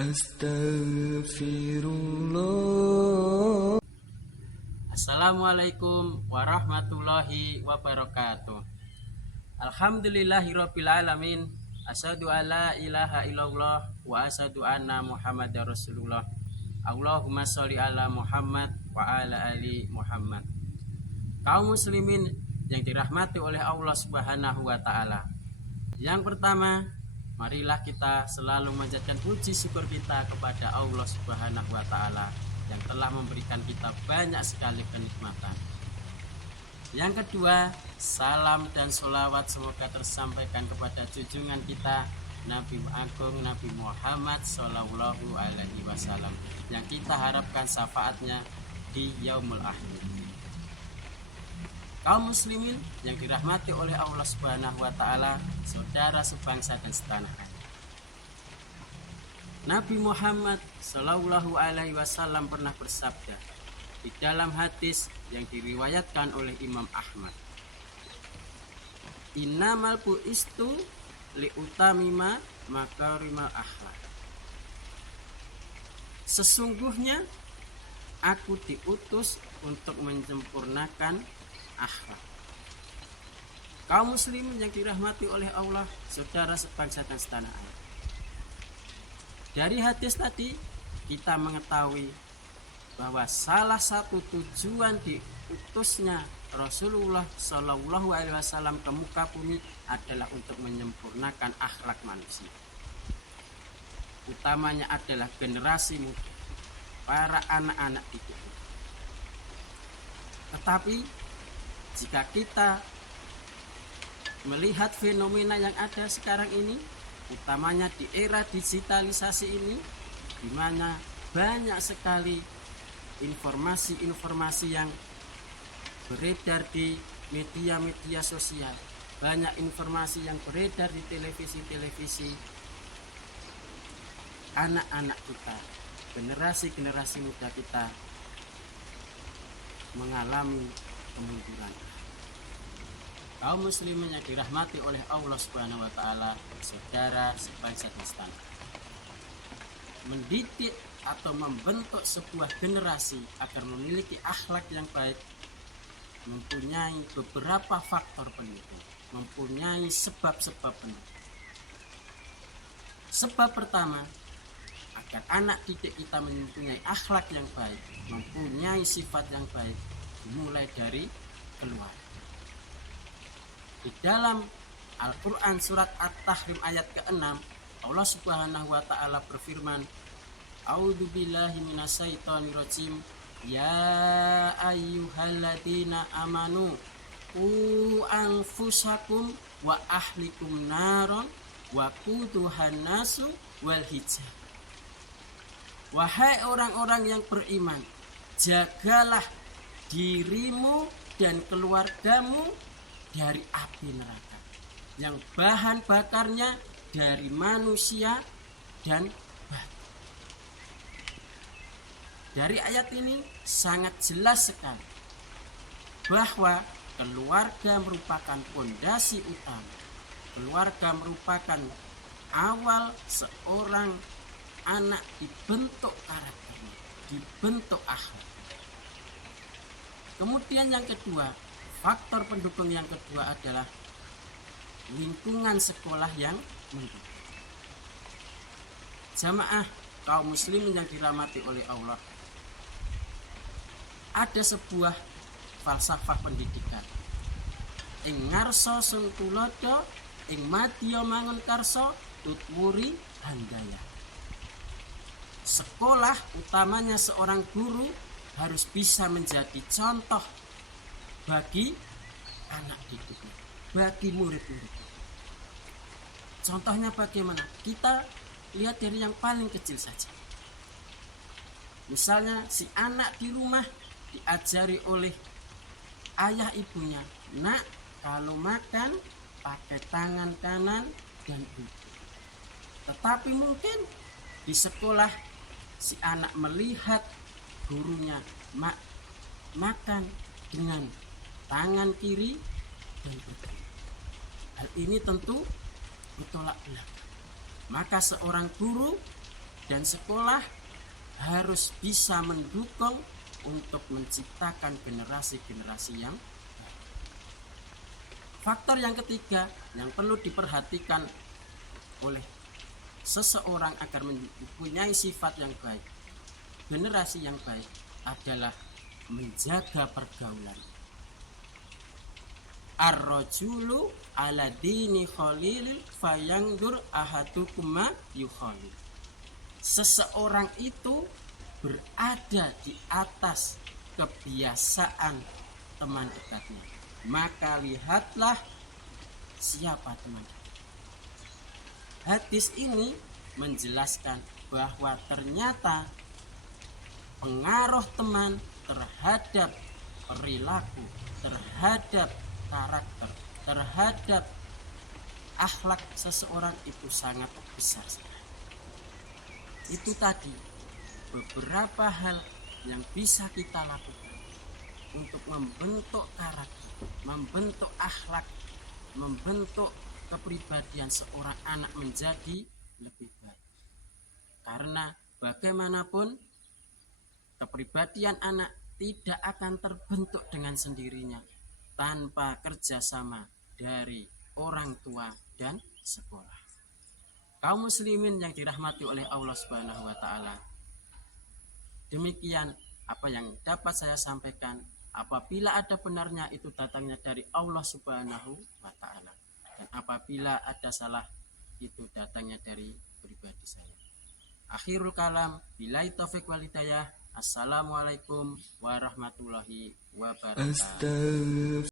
Astaghfirullah. Assalamualaikum warahmatullahi wabarakatuh. Alhamdulillahirabbil alamin. Asyhadu alla ilaha illallah wa asyhadu anna Muhammadar Rasulullah. Allahumma sholli ala Muhammad wa ala ali Muhammad. Kaum muslimin yang dirahmati oleh Allah Subhanahu wa taala. Yang pertama, marilah kita selalu menjadikan puji syukur kita kepada Allah Subhanahu wa taala yang telah memberikan kita banyak sekali kenikmatan. Yang kedua, salam dan sholawat semoga tersampaikan kepada junjungan kita Nabi Agung Nabi Muhammad Sallallahu Alaihi Wasallam yang kita harapkan syafaatnya di Yaumul Akhir. Kaum muslimin yang dirahmati oleh Allah Subhanahu wa taala, saudara sebangsa dan setanah air. Nabi Muhammad Sallallahu Alaihi Wasallam pernah bersabda di dalam hadis yang diriwayatkan oleh Imam Ahmad, innamal bu'istu liutamima makarimal akhlak. Sesungguhnya aku diutus untuk menyempurnakan akhlak. Kaum muslimin yang dirahmati oleh Allah, saudara sebangsa dan setanah air. Dari hadis tadi kita mengetahui bahwa salah satu tujuan diutusnya Rasulullah Shallallahu Alaihi Wasallam ke muka bumi adalah untuk menyempurnakan akhlak manusia. Utamanya adalah generasi muda, para anak-anak itu. Tetapi jika kita melihat fenomena yang ada sekarang ini, utamanya di era digitalisasi ini, di mana banyak sekali informasi-informasi yang beredar di media-media sosial, banyak informasi yang beredar di televisi-televisi. Anak-anak kita, generasi-generasi muda kita mengalami kemunduran. Kaum muslimin yang dirahmati oleh Allah Subhanahu wa taala, saudara sebangsa dan setanah, mendidik atau membentuk sebuah generasi agar memiliki akhlak yang baik mempunyai beberapa faktor pendukung, mempunyai sebab-sebab pendukung. Sebab pertama, agar anak didik kita mempunyai akhlak yang baik, mempunyai sifat yang baik, dimulai dari keluarga. Di dalam Al-Quran surat At-Tahrim ayat ke-6, Allah Subhanahu wa ta'ala berfirman, A'udzubillahi minasyaitonirrajim, ya ayyuhalladzina amanu qu anfusakum wa ahlikum naron wa quduhan nasu wal hijab. Wahai orang-orang yang beriman, jagalah dirimu dan keluargamu dari api neraka yang bahan bakarnya dari manusia dan batu. Dari ayat ini sangat jelas sekali bahwa keluarga merupakan fondasi utama. Keluarga merupakan awal seorang anak dibentuk karakternya, dibentuk akhlak. Kemudian yang kedua, faktor pendukung yang kedua adalah lingkungan sekolah yang mendukung. Jamaah kaum muslimin yang dirahmati oleh Allah, ada sebuah falsafah pendidikan. Ing ngarsa sing tulodo, ing madya mangun karsa, tutwuri handaya. Sekolah, utamanya seorang guru, harus bisa menjadi contoh bagi anak didiknya, bagi murid-muridnya. Contohnya bagaimana? Kita lihat dari yang paling kecil saja. Misalnya si anak di rumah diajari oleh ayah ibunya, nak kalau makan pakai tangan kanan dan duduk. Tetapi mungkin di sekolah si anak melihat gurunya makan dengan tangan kiri dan duduk. Hal ini tentu ditolak belakang. Maka seorang guru dan sekolah harus bisa mendukung untuk menciptakan generasi-generasi yang baik. Faktor yang ketiga yang perlu diperhatikan oleh seseorang agar mempunyai sifat yang baik, generasi yang baik, adalah menjaga pergaulan. Ar-rajulu ala dini khalilil fayangdur ahadukum ma yukhalil. Seseorang itu berada di atas kebiasaan teman dekatnya, maka lihatlah siapa teman dekat. Hadis ini menjelaskan bahwa ternyata pengaruh teman terhadap perilaku, terhadap karakter, terhadap akhlak seseorang itu sangat besar sekali. Itu tadi beberapa hal yang bisa kita lakukan untuk membentuk karakter, membentuk akhlak, membentuk kepribadian seorang anak menjadi lebih baik. Karena bagaimanapun kepribadian anak tidak akan terbentuk dengan sendirinya tanpa kerjasama dari orang tua dan sekolah. Kaum muslimin yang dirahmati oleh Allah Subhanahu wa taala. Demikian apa yang dapat saya sampaikan. Apabila ada benarnya itu datangnya dari Allah Subhanahu wa taala. Dan apabila ada salah itu datangnya dari pribadi saya. Akhirul kalam, billahi taufiq wal hidayah. Assalamualaikum warahmatullahi wabarakatuh.